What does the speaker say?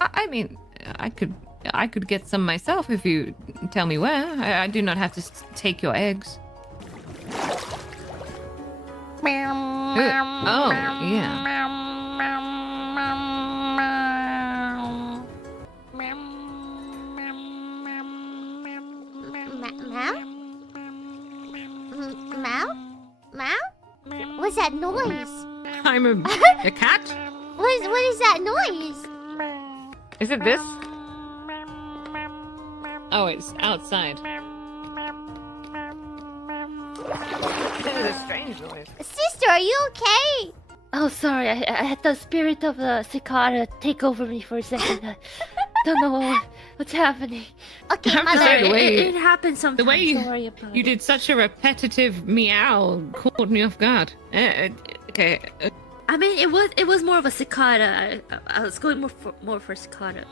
I mean, I could get some myself if you tell me where. I do not have to take your eggs. Oh, yeah. Meow? What's that noise? I'm a cat? What is that noise? Is it this? Oh, it's outside. That is a strange noise. Sister, are you okay? Oh, sorry. I had the spirit of the cicada take over me for a second. I don't know what's happening. Okay, I have to mother. say, the way It happens sometimes. the way Sorry about you it. did such a repetitive meow caught me off guard. Okay. I mean, it was more of a cicada. I was going more for cicada.